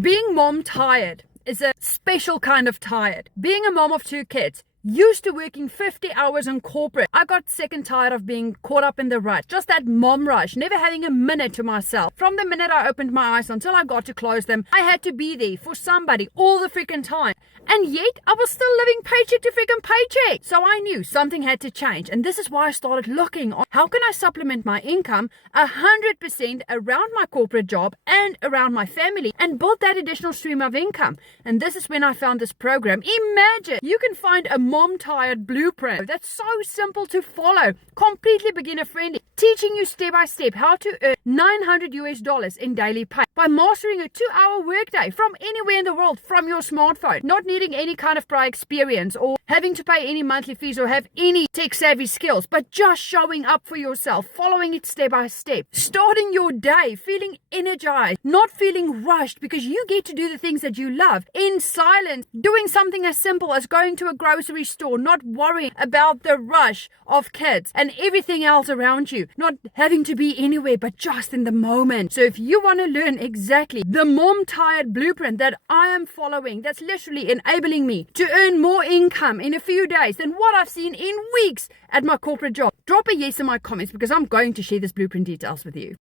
Being mom tired is a special kind of tired. Being a mom of 2 kids, used to working 50 hours in corporate, I got sick and tired of being caught up in the rush. Just that mom rush, never having a minute to myself. From the minute I opened my eyes until I got to close them, I had to be there for somebody all the freaking time. And yet, I was still living paycheck to freaking paycheck. So I knew something had to change. And this is why I started looking on how can I supplement my income 100% around my corporate job and around my family and build that additional stream of income. And this is when I found this program. Imagine you can find a mom tired blueprint that's so simple to follow, completely beginner friendly, teaching you step by step how to earn $900 in daily pay by mastering a 2-hour workday from anywhere in the world from your smartphone, not needing any kind of prior experience or having to pay any monthly fees or have any tech savvy skills, but just showing up for yourself, following it step by step, starting your day feeling energized, not feeling rushed because you get to do the things that you love in silence, doing something as simple as going to a grocery store, not worrying about the rush of kids and everything else around you, not having to be anywhere but just in the moment. So if you want to learn exactly the mom tired blueprint that I am following, that's literally enabling me to earn more income in a few days than what I've seen in weeks at my corporate job, drop a yes in my comments because I'm going to share this blueprint details with you.